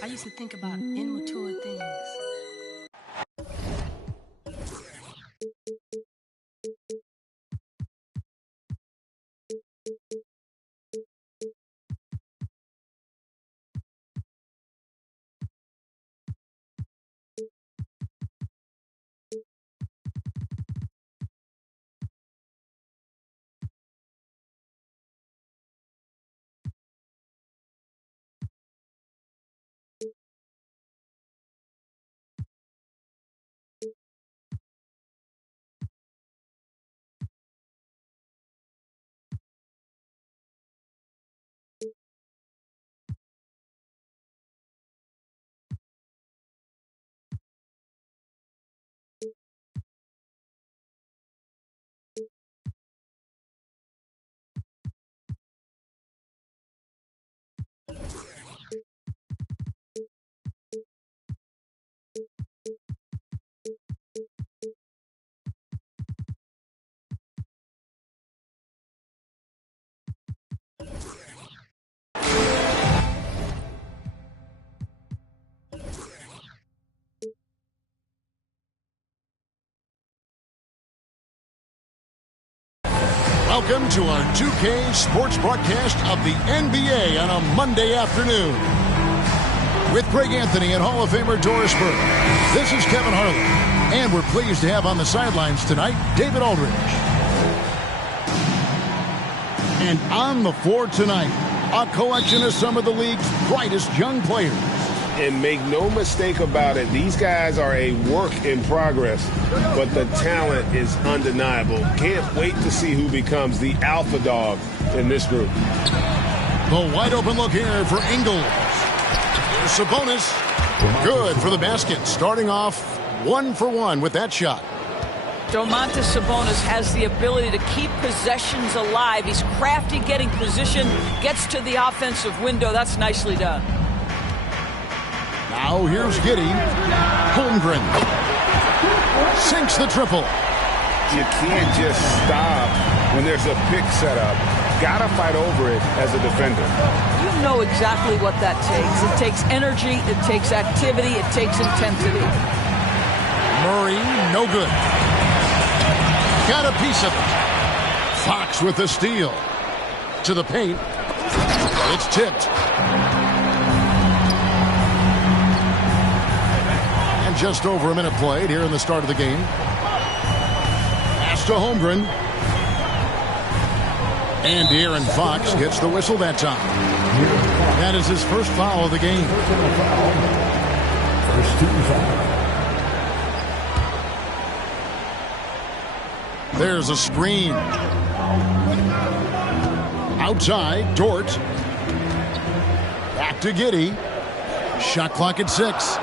I used to think about immature things. Welcome to our 2K sports broadcast of the NBA on a Monday afternoon. With Greg Anthony and Hall of Famer Doris Burke, this is Kevin Harlan. And we're pleased to have on the sidelines tonight, David Aldridge. And on the floor tonight, a collection of some of the league's brightest young players. And make no mistake about it, these guys are a work in progress, but the talent is undeniable. Can't wait to see who becomes the alpha dog in this group. The wide open look here for Ingles. Here's Sabonis. Good for the basket. Starting off 1 for 1 with that shot. Domantas Sabonis has the ability to keep possessions alive. He's crafty getting position, gets to the offensive window. That's nicely done. Now here's Giddey. Holmgren sinks the triple. You can't just stop when there's a pick set up. Gotta fight over it as a defender. You know exactly what that takes. It takes energy, it takes activity, it takes intensity. Murray, no good. Got a piece of it. Fox with the steal. To the paint. It's tipped. Just over a minute played here in the start of the game. Pass to Holmgren. And De'Aaron Fox gets the whistle that time. That is his first foul of the game. First team foul. There's a screen. Outside, Dort. Back to Giddey. Shot clock at 6.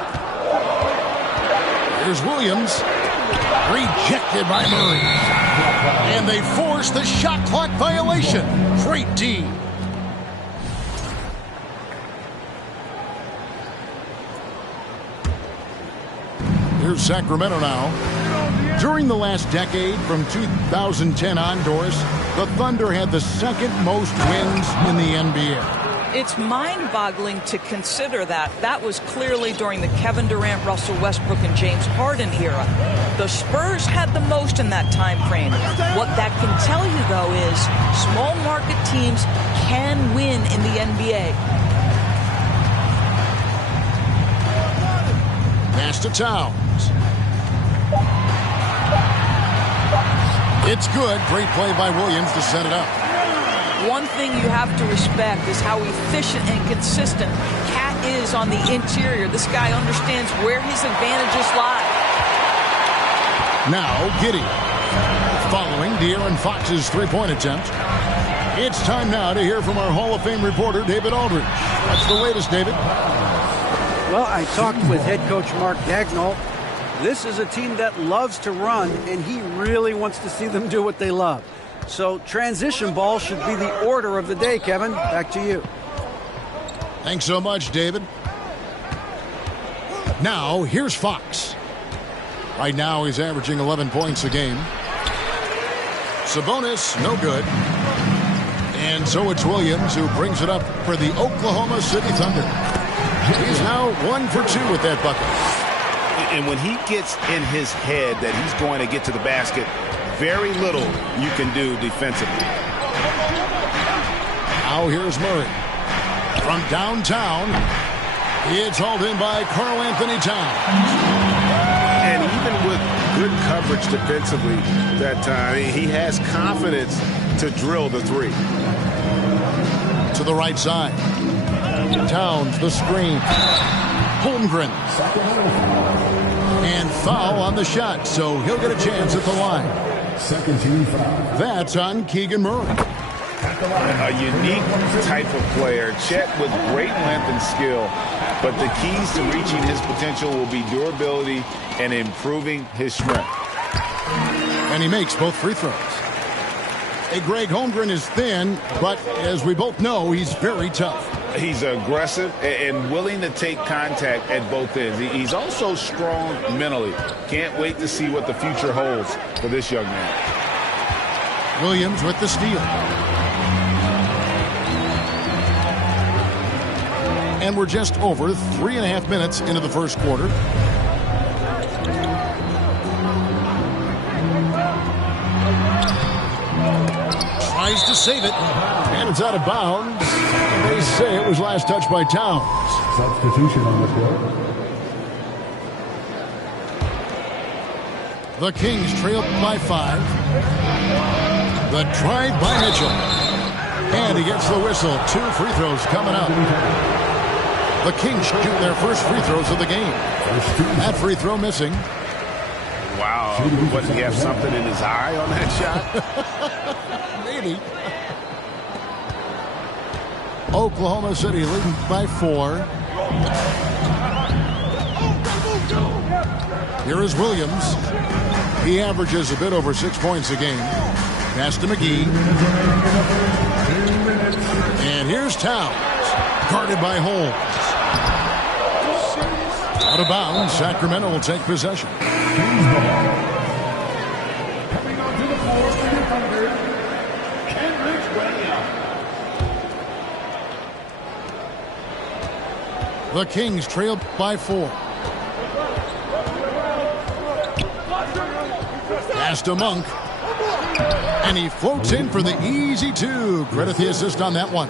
Here's Williams. Rejected by Murray. And they force the shot clock violation. Great D. Here's Sacramento now. During the last decade, from 2010 on, Doris, the Thunder had the second most wins in the NBA. It's mind-boggling to consider that. That was clearly during the Kevin Durant, Russell Westbrook, and James Harden era. The Spurs had the most in that time frame. What that can tell you, though, is small market teams can win in the NBA. Pass to Towns. It's good. Great play by Williams to set it up. One thing you have to respect is how efficient and consistent Cat is on the interior. This guy understands where his advantages lie. Now, Giddey. Following De'Aaron Fox's three-point attempt. It's time now to hear from our Hall of Fame reporter, David Aldridge. What's the latest, David? Well, I talked with head coach Mark Dagnall. This is a team that loves to run, and he really wants to see them do what they love. So transition ball should be the order of the day, Kevin. Back to you. Thanks so much, David. Now, here's Fox. Right now, he's averaging 11 points a game. Sabonis, no good. And so it's Williams who brings it up for the Oklahoma City Thunder. He's now 1 for 2 with that bucket. And when he gets in his head that he's going to get to the basket, very little you can do defensively. Now here's Murray. From downtown, it's hauled in by Karl Anthony Towns. And even with good coverage defensively that time, he has confidence to drill the three. To the right side. Towns, the screen. Holmgren. And foul on the shot, so he'll get a chance at the line. Second team foul. That's on Keegan Murray. A unique type of player. Chet with great length and skill, but the keys to reaching his potential will be durability and improving his strength. And he makes both free throws. Hey, Greg, Holmgren is thin, but as we both know, he's very tough. He's aggressive and willing to take contact at both ends. He's also strong mentally. Can't wait to see what the future holds for this young man. Williams with the steal. And we're just over 3.5 minutes into the first quarter. Tries to save it, and it's out of bounds. They say it was last touched by Towns. Substitution on the court. The Kings trail by 5. The drive by Mitchell. And he gets the whistle. 2 free throws coming up. The Kings shoot their first free throws of the game. That free throw missing. Wow. What, did he have something in his eye on that shot? Maybe. Oklahoma City leading by 4. Here is Williams. He averages a bit over 6 points a game. Pass to McGee. And here's Towns. Guarded by Holmes. Out of bounds. Sacramento will take possession. Coming onto the floor for the Thunder, Kendrick Williams. The Kings trail by 4. Pass to Monk. And he floats in for the easy 2. Credit the assist on that one.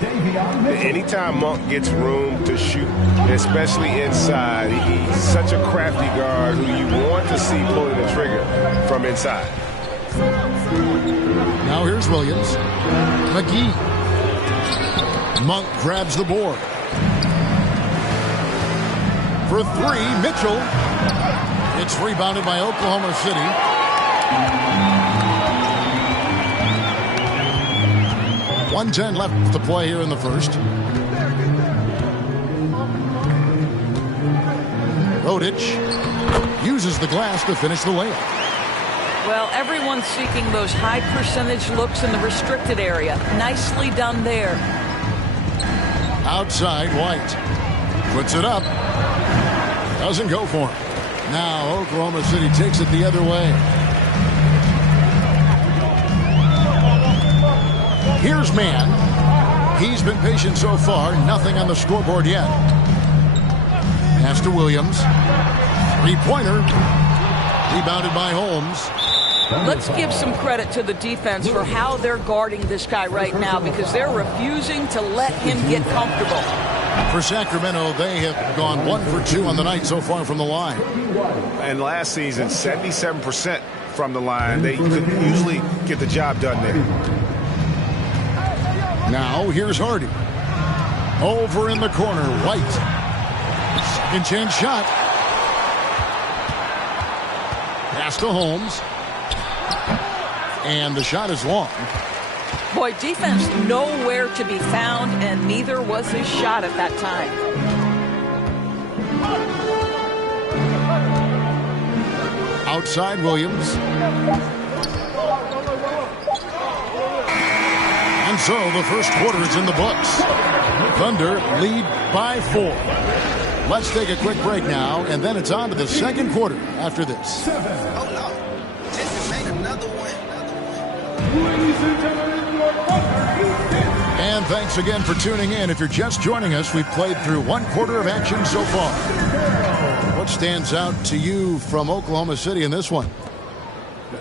Anytime Monk gets room to shoot, especially inside, he's such a crafty guard who you want to see pulling the trigger from inside. Now here's Williams. McGee. Monk grabs the board. For 3, Mitchell. It's rebounded by Oklahoma City. .110 left to play here in the first. Rodic uses the glass to finish the layup. Well, everyone's seeking those high percentage looks in the restricted area. Nicely done there. Outside, White. Puts it up. Doesn't go for it. Now Oklahoma City takes it the other way. Here's Mann. He's been patient so far. Nothing on the scoreboard yet. Pass to Williams. 3-pointer. Rebounded by Holmes. Let's give some credit to the defense for how they're guarding this guy right now because they're refusing to let him get comfortable. For Sacramento, they have gone 1 for 2 on the night so far from the line. And last season, 77% from the line. They could usually get the job done there. Now, here's Hardy. Over in the corner, White. Second chance shot. Pass to Holmes. And the shot is long. Boy, defense nowhere to be found, and neither was his shot at that time. Outside Williams. And so the first quarter is in the books. Thunder lead by 4. Let's take a quick break now, and then it's on to the second quarter after this. Ladies and gentlemen, your Thunder And thanks again for tuning in. If you're just joining us, we've played through one quarter of action so far. What stands out to you from Oklahoma City in this one?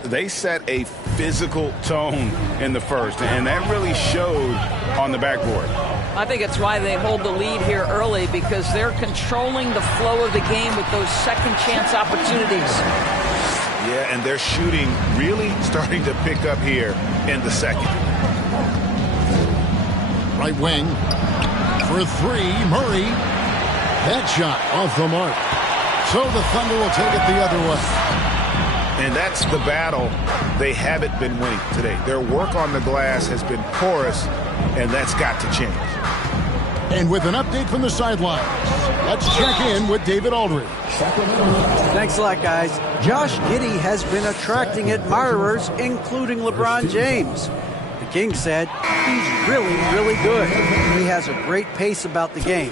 They set a physical tone in the first, and that really showed on the backboard. I think it's why they hold the lead here early, because they're controlling the flow of the game with those second chance opportunities. Yeah, and their shooting really starting to pick up here in the second. Right wing for three. Murray. Headshot off the mark. So the Thunder will take it the other way. And that's the battle they haven't been winning today. Their work on the glass has been porous, and that's got to change. And with an update from the sidelines, let's check in with David Aldridge. Thanks a lot, guys. Josh Giddey has been attracting admirers, including LeBron James. The King said he's really, really good. He has a great pace about the game,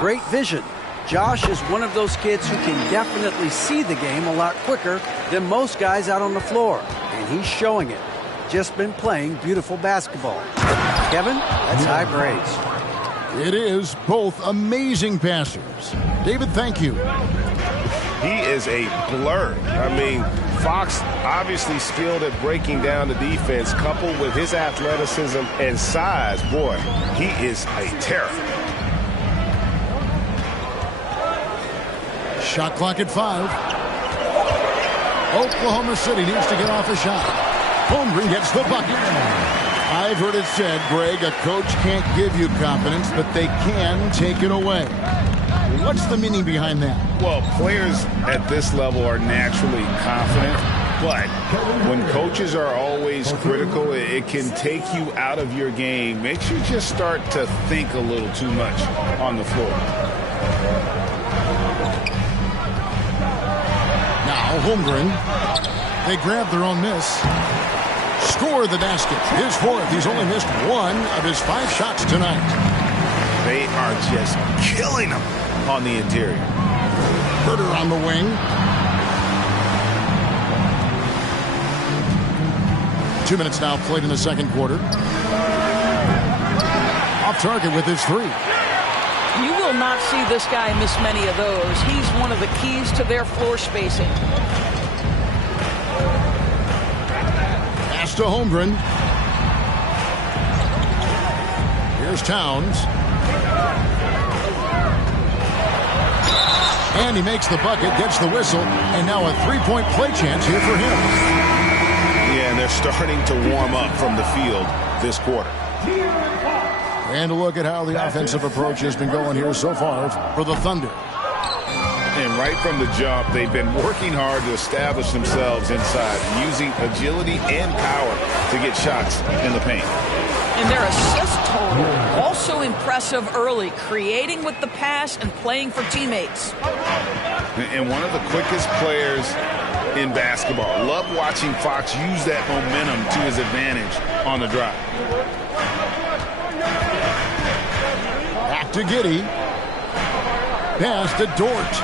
great vision. Josh is one of those kids who can definitely see the game a lot quicker than most guys out on the floor, and he's showing it. Just been playing beautiful basketball. Kevin, that's high praise. It is both amazing passers. David, thank you. He is a blur. I mean, Fox obviously skilled at breaking down the defense, coupled with his athleticism and size. Boy, he is a terror. Shot clock at 5. Oklahoma City needs to get off a shot. Holmgren gets the bucket. I've heard it said, Greg, a coach can't give you confidence, but they can take it away. What's the meaning behind that? Well, players at this level are naturally confident, but when coaches are always critical, it can take you out of your game. Makes you just start to think a little too much on the floor. Now Holmgren. They grab their own miss. Score the basket. His fourth. He's only missed one of his 5 shots tonight. They are just killing them on the interior. Herter on the wing. Two minutes now played in the second quarter. Off target with his 3. You will not see this guy miss many of those. He's one of the keys to their floor spacing. Pass to Holmgren. Here's Towns. And he makes the bucket, gets the whistle, and now a 3-point play chance here for him. Yeah, and they're starting to warm up from the field this quarter. And a look at how the offensive approach has been going here so far for the Thunder. And right from the jump, they've been working hard to establish themselves inside, using agility and power to get shots in the paint. And their assist total, also impressive early, creating with the pass and playing for teammates. And one of the quickest players in basketball. Love watching Fox use that momentum to his advantage on the drive. Back to Giddey. Pass to Dort.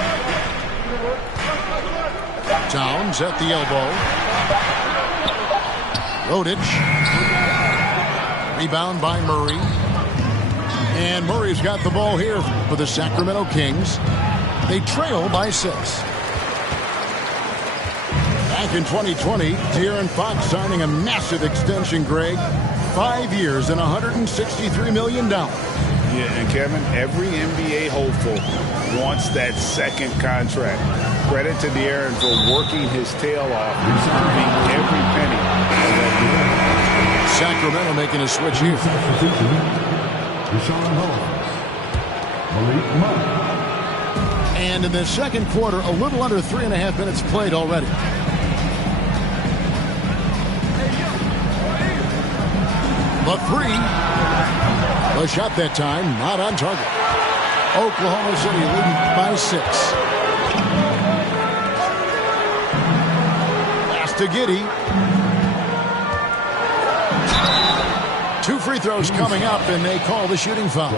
Towns at the elbow. Rodic. Rebound by Murray. And Murray's got the ball here for the Sacramento Kings. They trail by 6. Back in 2020, De'Aaron Fox signing a massive extension, Greg. 5 years and $163 million. Yeah, and Kevin, every NBA hopeful wants that second contract. Credit to De'Aaron for working his tail off, receiving every penny of that deal. Sacramento making a switch here. And in the second quarter, a little under 3.5 minutes played already. The 3. The shot that time, not on target. Oklahoma City leading by 6. Pass to Giddey. 2 free throws coming up, and they call the shooting foul.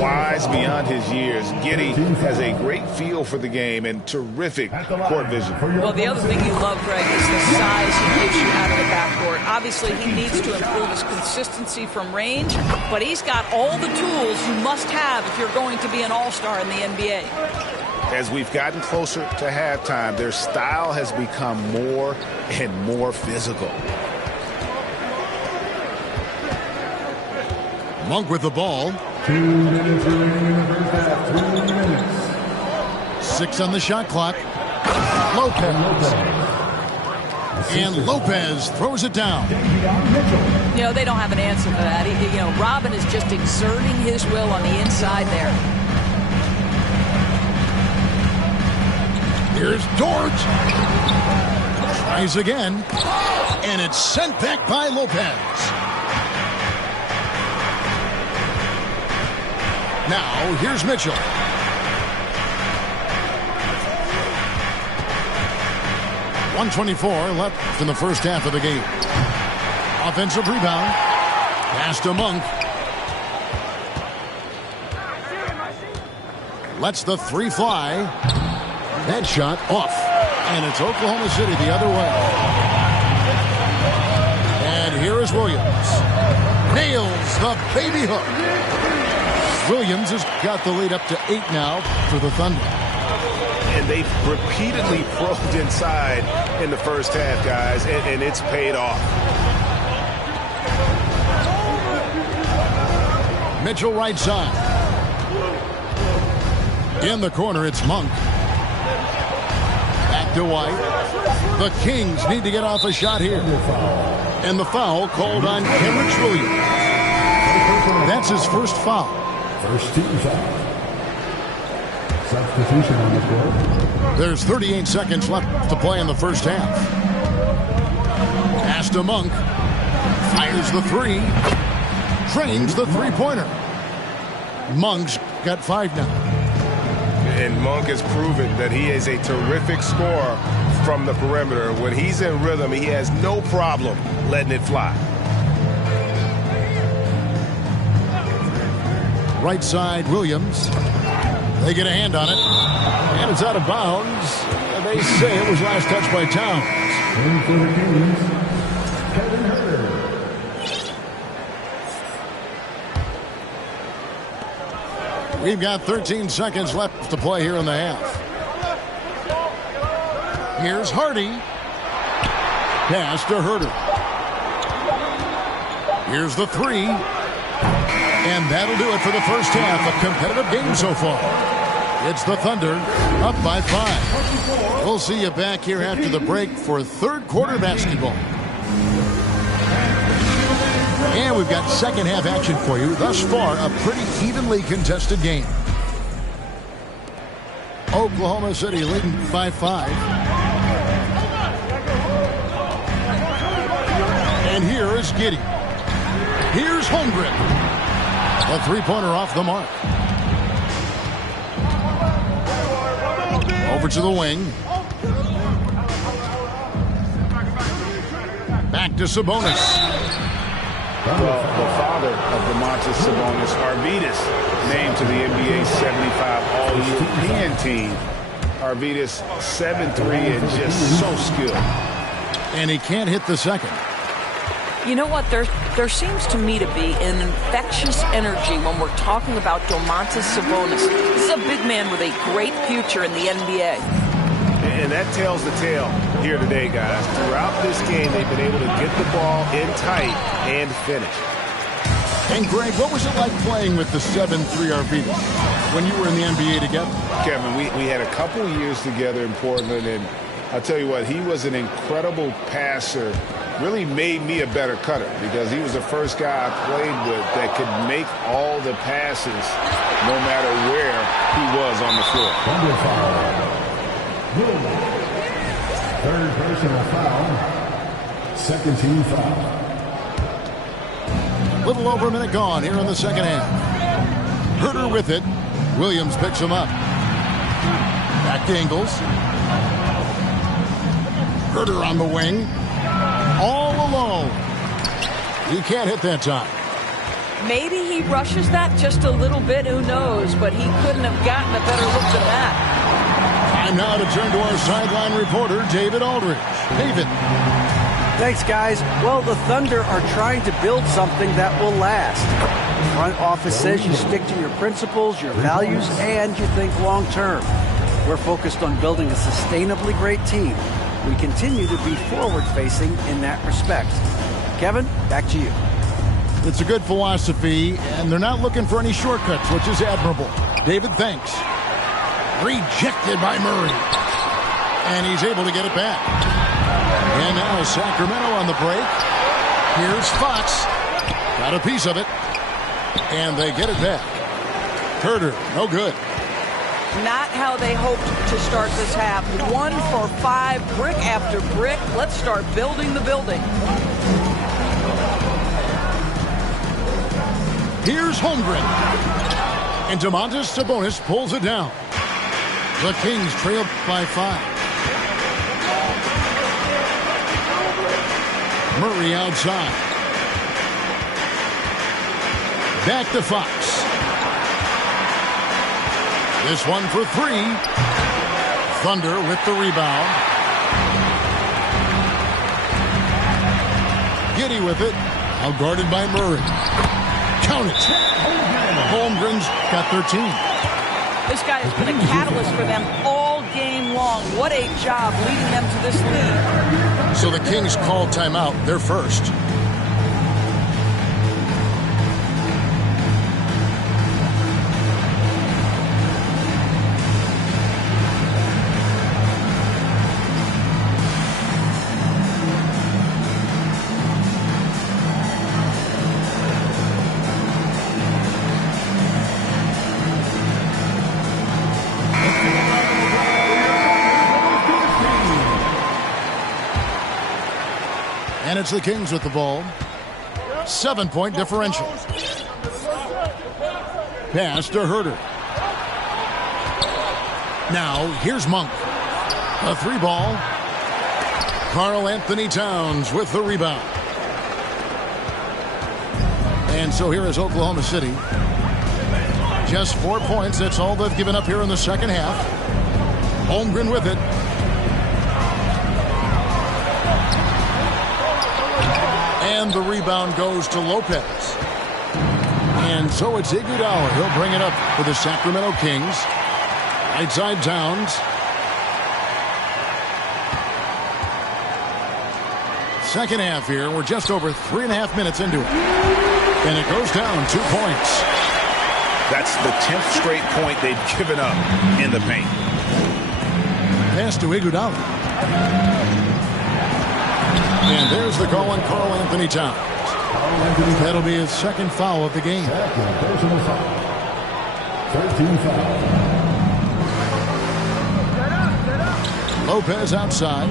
Wise beyond his years, Giddey has a great feel for the game and terrific court vision. Well, the other thing you love, Greg, is the size he gives you out of the backcourt. Obviously, he needs to improve his consistency from range, but he's got all the tools you must have if you're going to be an all-star in the NBA. As we've gotten closer to halftime, their style has become more and more physical. Monk with the ball. 2 minutes remaining in the first half. 2 minutes. 6 on the shot clock. Lopez. And Lopez throws it down. You know, they don't have an answer for that. Robin is just exerting his will on the inside there. Here's George. Tries again. And it's sent back by Lopez. Now, here's Mitchell. .124 left in the first half of the game. Offensive rebound. Pass to Monk. Lets the three fly. That shot off. And it's Oklahoma City the other way. And here is Williams. Nails the baby hook. Williams has got the lead up to 8 now for the Thunder. And they've repeatedly probed inside in the first half, guys, and it's paid off. Mitchell right side. In the corner, it's Monk. Back to White. The Kings need to get off a shot here. And the foul called on Kenrich Williams. That's his first foul. First team foul. Substitution on the court. There's 38 seconds left to play in the first half. Pass to Monk. Fires the three. Drains the three-pointer. Monk's got 5 now. And Monk has proven that he is a terrific scorer from the perimeter. When he's in rhythm, he has no problem letting it fly. Right side, Williams. They get a hand on it. And it's out of bounds. And they say it was last touched by Towns. And for the Kings, Kevin Herter. We've got 13 seconds left to play here in the half. Here's Hardy. Pass to Herter. Here's the three. And that'll do it for the first half. A competitive game so far. It's the Thunder up by 5. We'll see you back here after the break for third quarter basketball. And we've got second half action for you. Thus far, a pretty evenly contested game. Oklahoma City leading by 5. And here is Giddey. Here's Holmgren. A three-pointer off the mark. Over to the wing. Back to Sabonis. Well, the father of Domantas Sabonis, Arvydas, named to the NBA 75 All-European team. Arvydas 7'3" and just so skilled. And he can't hit the second. You know what? There seems to me to be an infectious energy when we're talking about Domantas Sabonis. This is a big man with a great future in the NBA. And that tells the tale here today, guys. Throughout this game, they've been able to get the ball in tight and finish. And Greg, what was it like playing with the 7'3" Arvydas when you were in the NBA together? Kevin, we had a couple years together in Portland, and I'll tell you what, he was an incredible passer. Really made me a better cutter because he was the first guy I played with that could make all the passes no matter where he was on the floor. Thunder foul. Third personal foul. Second team foul. Little over a minute gone here in the second half. Herter with it. Williams picks him up. Back to Ingles. Herter on the wing. All alone. He can't hit that time. Maybe he rushes that just a little bit, who knows, but he couldn't have gotten a better look than that. Time now to turn to our sideline reporter, David Aldridge. David. Thanks, guys. Well, the Thunder are trying to build something that will last. The front office says you stick to your principles, your values, and you think long term. We're focused on building a sustainably great team. We continue to be forward-facing in that respect. Kevin, back to you. It's a good philosophy, and they're not looking for any shortcuts, which is admirable. David, thanks. Rejected by Murray. And he's able to get it back. And now Sacramento on the break. Here's Fox. Got a piece of it. And they get it back. Herter, no good. Not how they hoped to start this half. 1 for 5, brick after brick. Let's start building the building. Here's Holmgren. And Domantas Sabonis pulls it down. The Kings trail by 5. Murray outside. Back to Fox. This one for 3. Thunder with the rebound. Giddey with it. Now guarded by Murray. Count it. Holmgren's got 13. This guy has been a catalyst for them all game long. What a job leading them to this lead. So the Kings call timeout. They're first. And it's the Kings with the ball. 7-point differential. Pass to Herter. Now, here's Monk. A 3-ball. Karl Anthony Towns with the rebound. And so here is Oklahoma City. Just 4 points. That's all they've given up here in the second half. Holmgren with it. And the rebound goes to Lopez. And so it's Iguodala. He'll bring it up for the Sacramento Kings. Right side Towns. Second half here. We're just over 3.5 minutes into it. And it goes down 2 points. That's the 10th straight point they've given up in the paint. Pass to Iguodala. And there's the call on Karl Anthony Towns. That'll be his second foul of the game. Personal foul. 13 foul. Lopez outside.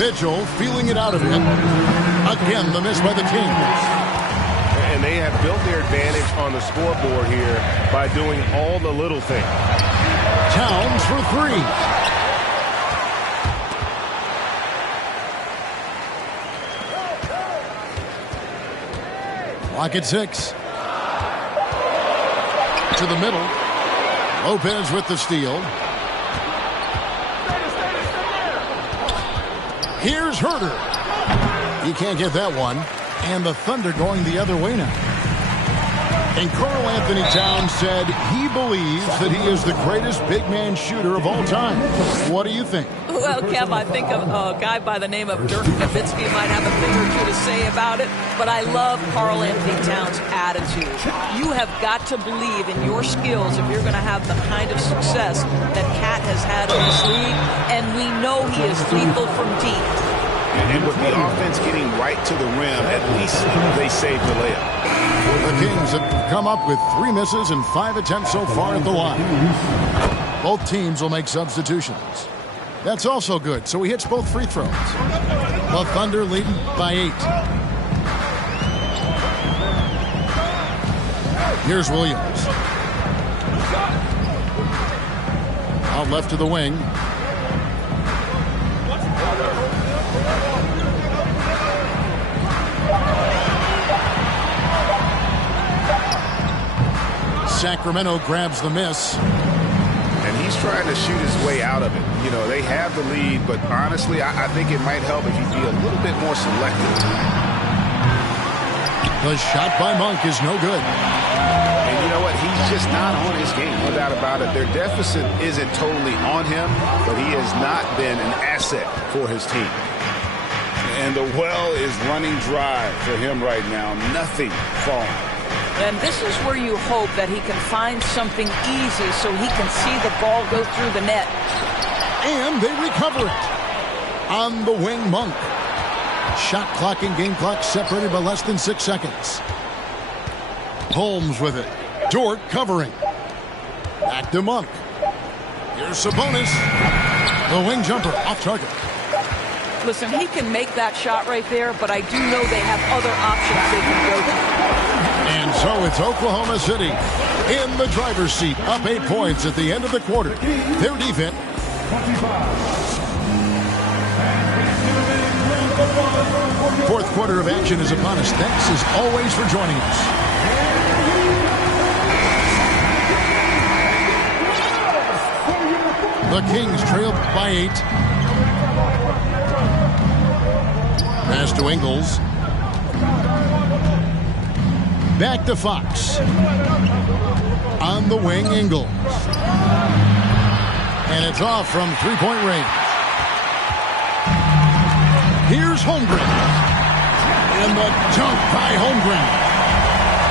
Mitchell feeling it out of him. Again, the miss by the Kings. And they have built their advantage on the scoreboard here by doing all the little things. Towns for 3. Lock at 6. To the middle. Lopez with the steal. Here's Herter. He can't get that one. And the Thunder going the other way now. And Karl Anthony Towns said he believes that he is the greatest big man shooter of all time. What do you think? Well, Kev, I think of a guy by the name of Dirk Nowitzki might have a thing or two to say about it, but I love Karl Anthony Towns' attitude. You have got to believe in your skills if you're going to have the kind of success that Cat has had in this league, and we know he is lethal from deep. And with the offense getting right to the rim, at least they saved the layup. The Kings have come up with 3 misses and 5 attempts so far at the line. Both teams will make substitutions. That's also good, so he hits both free throws. The Thunder leading by 8. Here's Williams. Out left to the wing. Sacramento grabs the miss. And he's trying to shoot his way out of it. You know, they have the lead, but honestly, I think it might help if he'd be a little bit more selective. The shot by Monk is no good. And you know what? He's just not on his game, no doubt about it. Their deficit isn't totally on him, but he has not been an asset for his team. And the well is running dry for him right now. Nothing falling. And this is where you hope that he can find something easy so he can see the ball go through the net. And they recover it. On the wing, Monk. Shot clock and game clock separated by less than 6 seconds. Holmes with it. Dort covering. Back to Monk. Here's Sabonis. The wing jumper off target. Listen, he can make that shot right there, but I do know they have other options they can go to. And so it's Oklahoma City in the driver's seat, up 8 points at the end of the quarter. Their defense. Fourth quarter of action is upon us. Thanks as always for joining us. The Kings trail by 8. Pass to Ingles. Back to Fox. On the wing, Ingles. And it's off from three-point range. Here's Holmgren. And the dunk by Holmgren.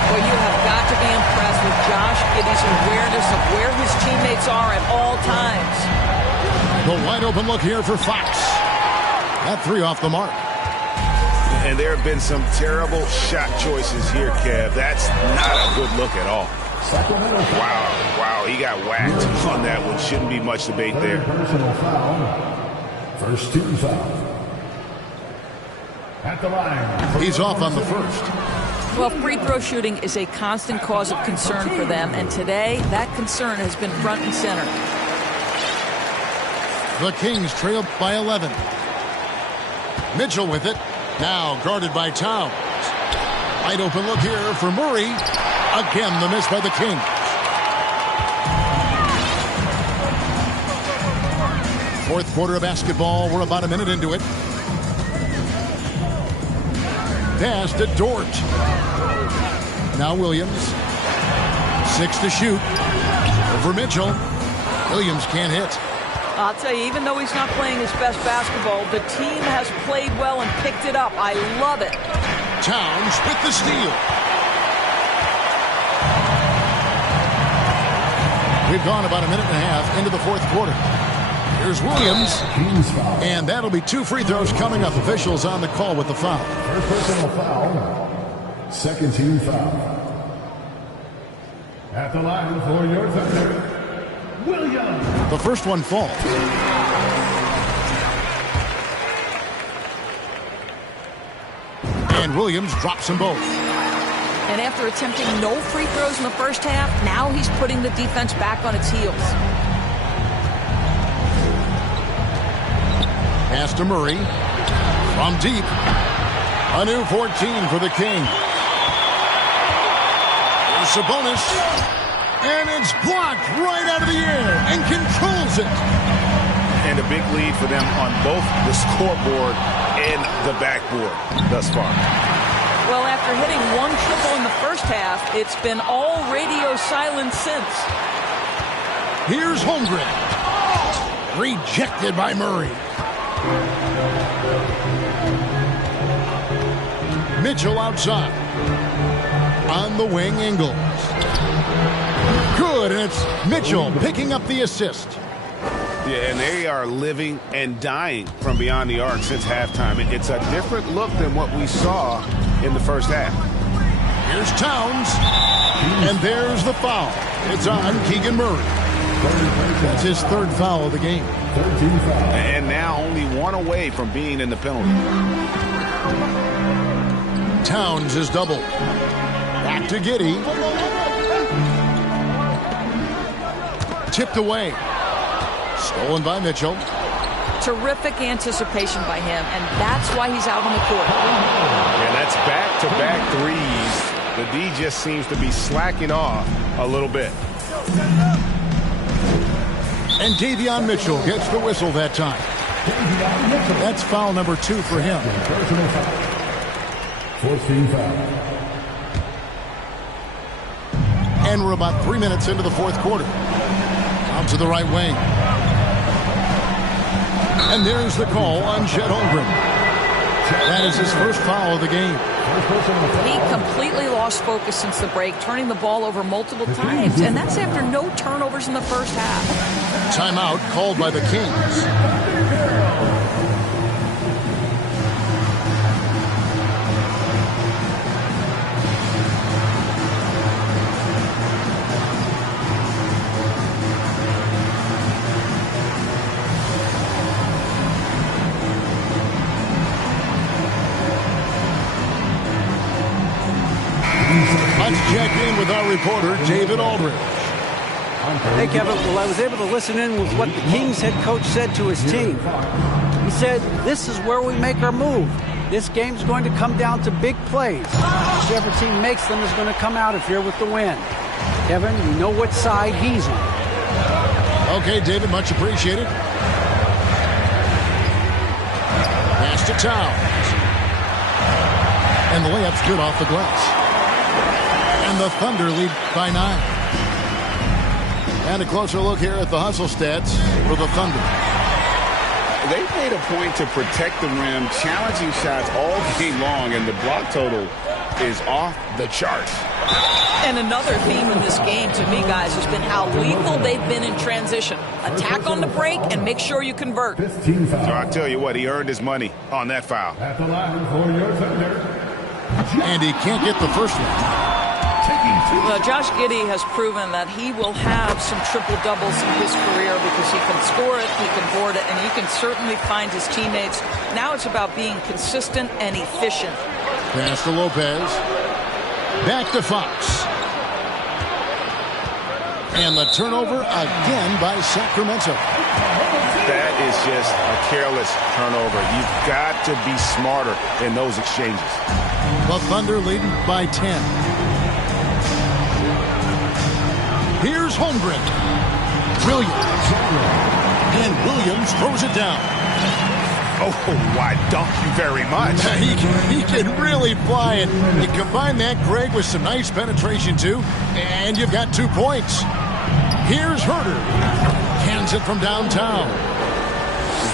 Well, you have got to be impressed with Josh Giddey's awareness of where his teammates are at all times. The wide open look here for Fox. That three off the mark. And there have been some terrible shot choices here, Kev. That's not a good look at all. Wow, he got whacked on that one. Shouldn't be much debate there. Personal foul. First team foul. At the line. He's off on the first. Well, free throw shooting is a constant cause of concern for them, and today that concern has been front and center. The Kings trail by 11. Mitchell with it. Now guarded by Towns. Wide open look here for Murray. Again, the miss by the Kings. Fourth quarter of basketball. We're about a minute into it. Pass to Dort. Now Williams. 6 to shoot. Over Mitchell. Williams can't hit. I'll tell you, even though he's not playing his best basketball, the team has played well and picked it up. I love it. Towns with the steal. We've gone about a minute and a half into the fourth quarter. Here's Williams. And that'll be 2 free throws coming up. Officials on the call with the foul. First personal foul. Second team foul. At the line for your Thunder, Williams. The first one falls. And Williams drops them both. And after attempting no free throws in the first half, now he's putting the defense back on its heels. Pass to Murray. From deep. A new 14 for the Kings. There's Sabonis. And it's blocked right out of the air and controls it. And a big lead for them on both the scoreboard and the backboard thus far. Well, after hitting 1 triple in the first half, it's been all radio silence since. Here's Holmgren. Rejected by Murray. Mitchell outside. On the wing, Ingles. Good, and it's Mitchell picking up the assist. Yeah, and they are living and dying from beyond the arc since halftime. It's a different look than what we saw in the first half. Here's Towns. And there's the foul. It's on Keegan Murray. That's his 3rd foul of the game. And now only 1 away from being in the penalty. Towns is doubled. Back to Giddey. Tipped away. Stolen by Mitchell. Terrific anticipation by him, and that's why he's out on the court. And that's back-to-back threes The D just seems to be slacking off a little bit. And Davion Mitchell gets the whistle that time. That's foul number 2 for him. Personal foul. 14 foul. And we're about 3 minutes into the fourth quarter. Out to the right wing. And there's the call on Chet Holmgren. That is his first foul of the game. He completely lost focus since the break, turning the ball over multiple times, and that's after no turnovers in the first half. Timeout called by the Kings. Let's check in with our reporter, David Aldridge. Hey, Kevin. Well, I was able to listen in with what the Kings head coach said to his team. He said, this is where we make our move. This game's going to come down to big plays. Whichever team makes them is going to come out of here with the win. Kevin, you know what side he's on. Okay, David, much appreciated. Pass to Towns. And the layup's good off the glass. And the Thunder lead by 9. And a closer look here at the hustle stats for the Thunder. They've made a point to protect the rim, challenging shots all game long, and the block total is off the charts. And another theme in this game to me, guys, has been how lethal they've been in transition. Attack on the break and make sure you convert. 15 foul. So I tell you what, he earned his money on that foul. At the line for your Thunder. And he can't get the first one. Well, Josh Giddey has proven that he will have some triple-doubles in his career because he can score it, he can board it, and he can certainly find his teammates. Now it's about being consistent and efficient. Pass to Lopez. Back to Fox. And the turnover again by Sacramento. That is just a careless turnover. You've got to be smarter in those exchanges. The Thunder leading by 10. Here's Holmgren. Williams. And Williams throws it down. Oh, why, thank you very much. He can really fly it. You combine that, Greg, with some nice penetration, too, and you've got 2 points. Here's Herter. Hands it from downtown.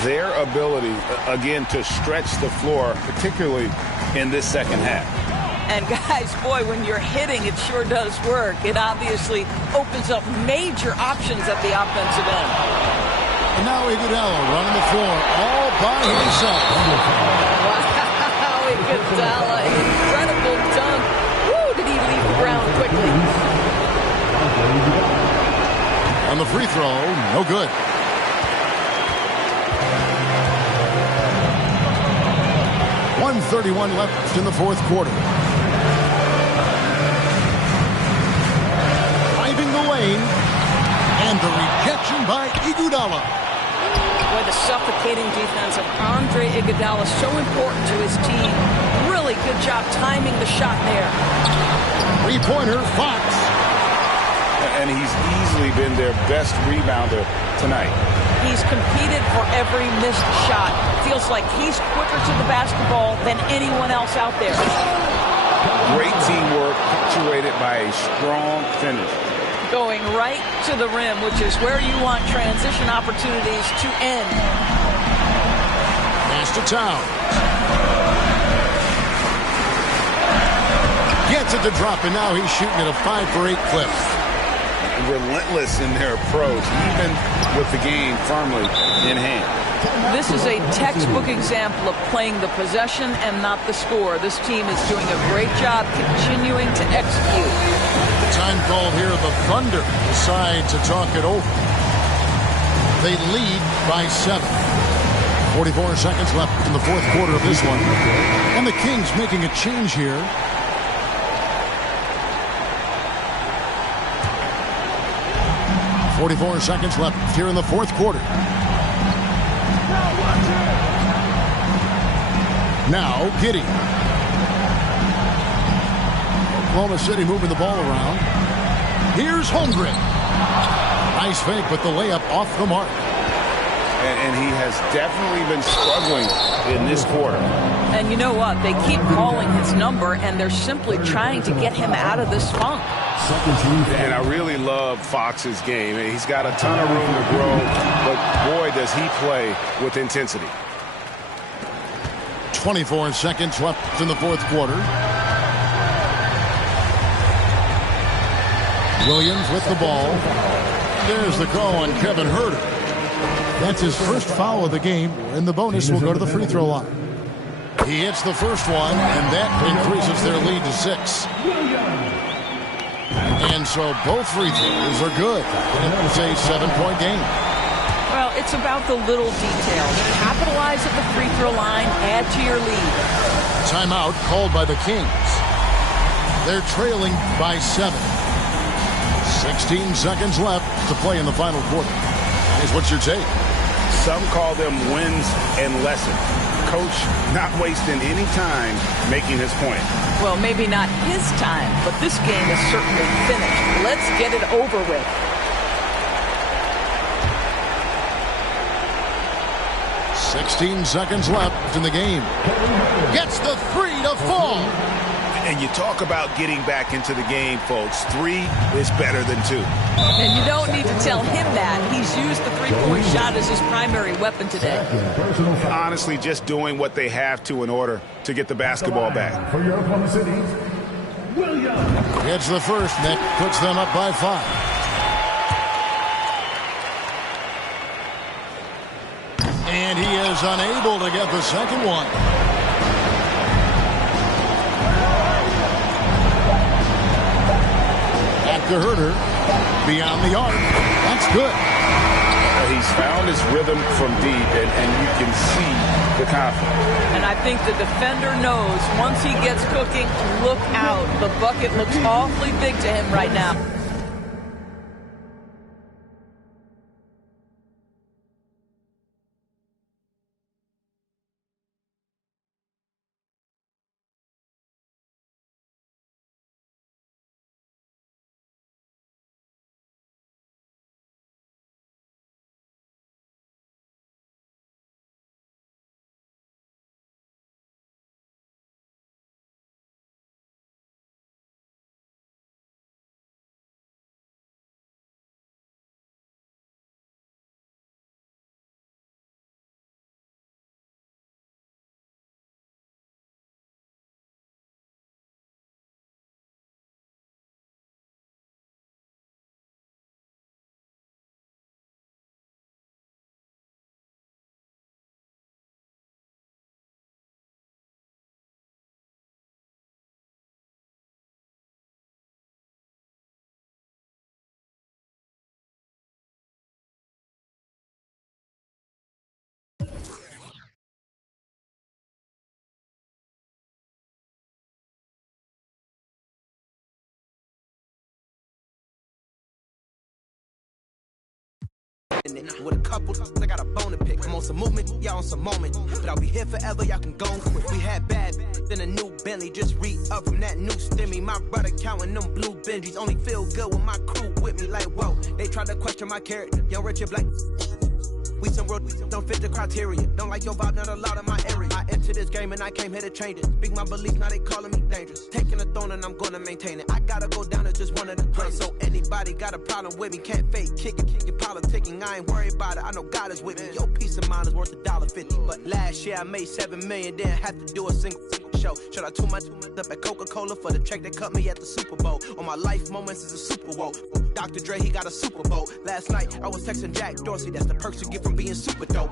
Their ability, again, to stretch the floor, particularly in this second half. And guys, boy, when you're hitting, it sure does work. It obviously opens up major options at the offensive end. And now Iguodala running the floor all by himself. Wow, Iguodala, incredible dunk. Woo, did he leave the ground quickly. On the free throw, no good. .131 left in the fourth quarter. Driving the lane, and the rejection by Iguodala. Boy, the suffocating defense of Andre Iguodala, so important to his team. Really good job timing the shot there. Three-pointer, Fox. And he's easily been their best rebounder tonight. He's competed for every missed shot. Feels like he's quicker to the basketball than anyone else out there. Great teamwork, punctuated by a strong finish. Going right to the rim, which is where you want transition opportunities to end. Pass to Towns. Gets it to drop, and now he's shooting at a 5-for-8 clip. Relentless in their approach, even with the game firmly in hand. This is a textbook example of playing the possession and not the score. This team is doing a great job continuing to execute. Time called here. The Thunder decide to talk it over. They lead by 7. 44 seconds left in the fourth quarter of this one. And the Kings making a change here. .44 seconds left here in the fourth quarter. Now, Giddey. Oklahoma City moving the ball around. Here's Holmgren. Nice fake, but the layup off the mark. And he has definitely been struggling in this quarter. And you know what? They keep calling his number, and they're simply trying to get him out of this funk. And I really love Fox's game. He's got a ton of room to grow, but boy, does he play with intensity. 24 seconds left in the fourth quarter. Williams with the ball. There's the call on Kevin Huerter. That's his first foul of the game, and the bonus will go to the free throw line. He hits the first one, and that increases their lead to 6. And so both free throws are good. It's a 7-point game. Well, it's about the little details. Capitalize at the free throw line, add to your lead. Timeout called by the Kings. They're trailing by 7. 16 seconds left to play in the final quarter. Here's what's your take? Some call them wins and lessons. Coach not wasting any time making his point. Well, maybe not his time, but this game is certainly finished. Let's get it over with. "16 seconds left in the game. Gets the 3 to fall. And you talk about getting back into the game, folks. 3 is better than 2. And you don't need to tell him that. He's used the three-point shot as his primary weapon today. Honestly, just doing what they have to in order to get the basketball back. For your Oklahoma City, Williams. Gets the first, and that puts them up by 5. And he is unable to get the second one. To Huerter, beyond the arc. That's good. He's found his rhythm from deep, and you can see the confidence. And I think the defender knows once he gets cooking, look out. The bucket looks awfully big to him right now. With a couple, I got a bone to pick. I'm on some movement, y'all on some moment. But I'll be here forever, y'all can go quick. We had bad, then a new Bentley. Just re-up from that new stimmy. My brother counting them blue Benjis. Only feel good with my crew with me. Like, whoa, they tried to question my character. Yo, Richard Black. We some road, don't fit the criteria. Don't like your vibe, not allowed in my area. I entered this game and I came here to change it. Speak my beliefs, now they calling me dangerous. Taking a throne and I'm gonna maintain it. I gotta go down as just one of the greats. So anybody got a problem with me, can't fake, kick it, your politicking. I ain't worried about it, I know God is with me. Your peace of mind is worth $1.50. But last year I made $7 million, didn't have to do a single show. Should I too much up at Coca-Cola for the check that cut me at the Super Bowl? On my life moments is a Super Bowl. Dr. Dre, he got a Super Bowl. Last night I was texting Jack Dorsey, that's the perks you get from being super dope.